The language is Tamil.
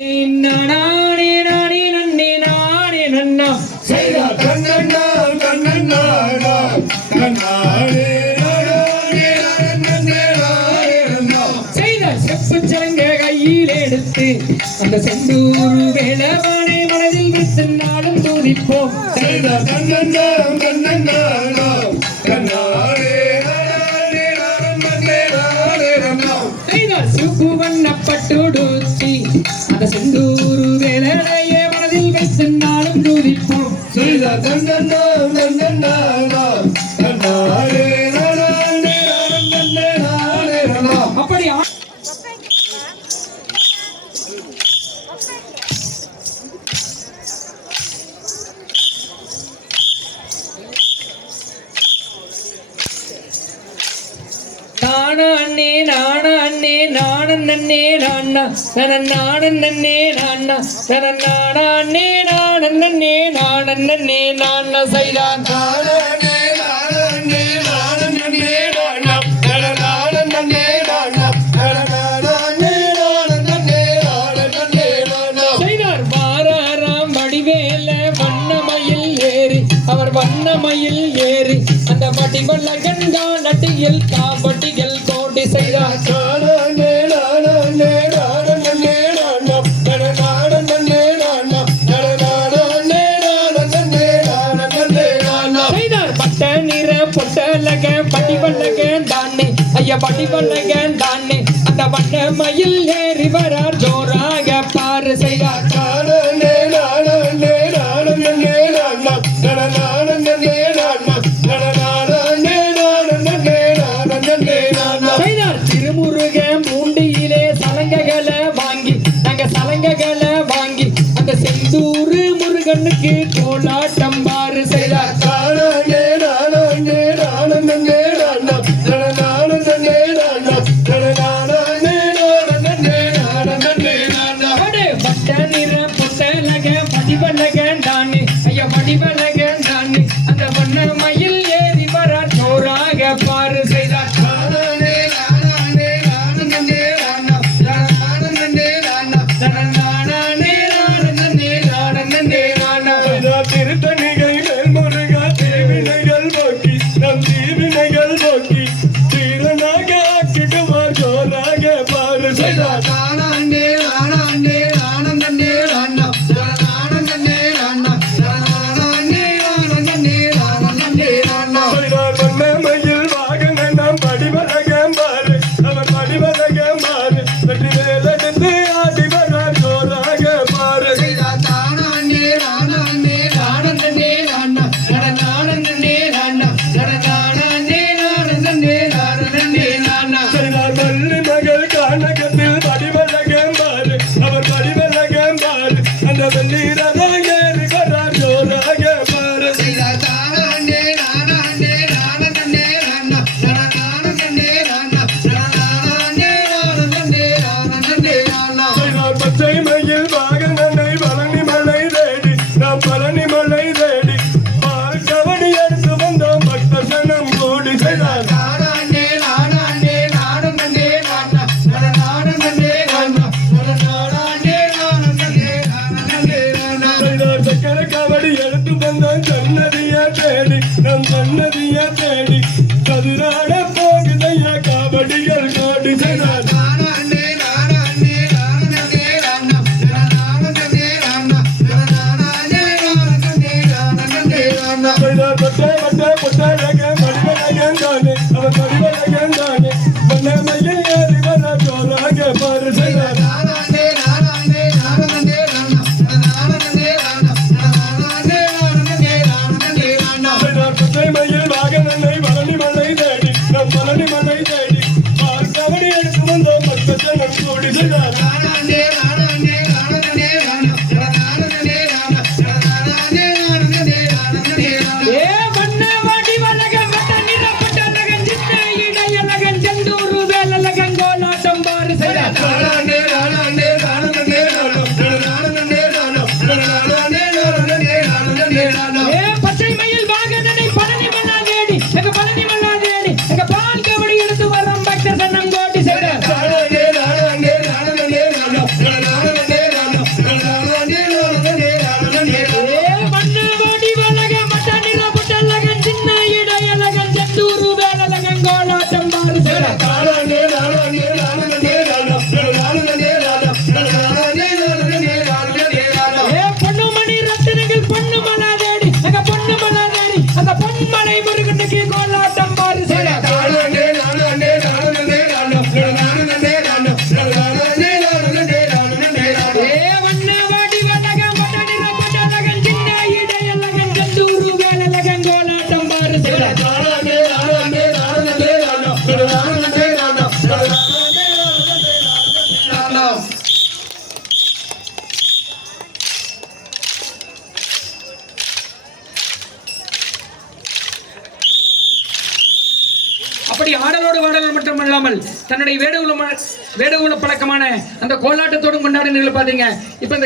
நானே நானே நன்னே நானே நன்னா. செய்தா கண்ணண்ணா கண்ணண்ணா கண்ணாடே எடுத்து அந்த செந்தூர் வேளவானை மனதில் விட்டு நாடும் தோதிப்போம். செய்த கண்ணண்ணா கண்ணண்ணா கண்ணாடே செந்தூரு வேலனைய மனதில் வைத்தென்னாலும் துதிப்போம் சொல்ல தந்தன்னா தந்தன்னா நன்னே நாணன் நன்னே நாண்ணா. நனன் நாணன் நன்னே நாண்ணா. நனன் நாணாண்ணே நாணன் நன்னே நாணன் நன்னே நாண்ணா. சைதான் அவர் வண்ணமையில் ஏறி அந்த மடிமல்ல கண்டா நட்டியில் காபட்டி படிவலகன் தானே அந்த வண்ண மயில் ஏறி வரார் ஜோராக பாரு செய்தார் திருமுருக பூண்டியிலே சலங்ககளை வாங்கி நாங்க சலங்ககளை வாங்கி அந்த செந்தூர் முருகனுக்கு கோலாட்டம் i'm gonna tell you what i'm gonna do the அப்படி ஆடலோடு வாடல் மட்டும் இல்லாமல் தன்னுடைய வேடுகுல வேடுகுல பழக்கமான அந்த கோலாட்டத்தோடும் கொண்டாடினீர்கள் பார்த்தீங்க இப்ப இந்த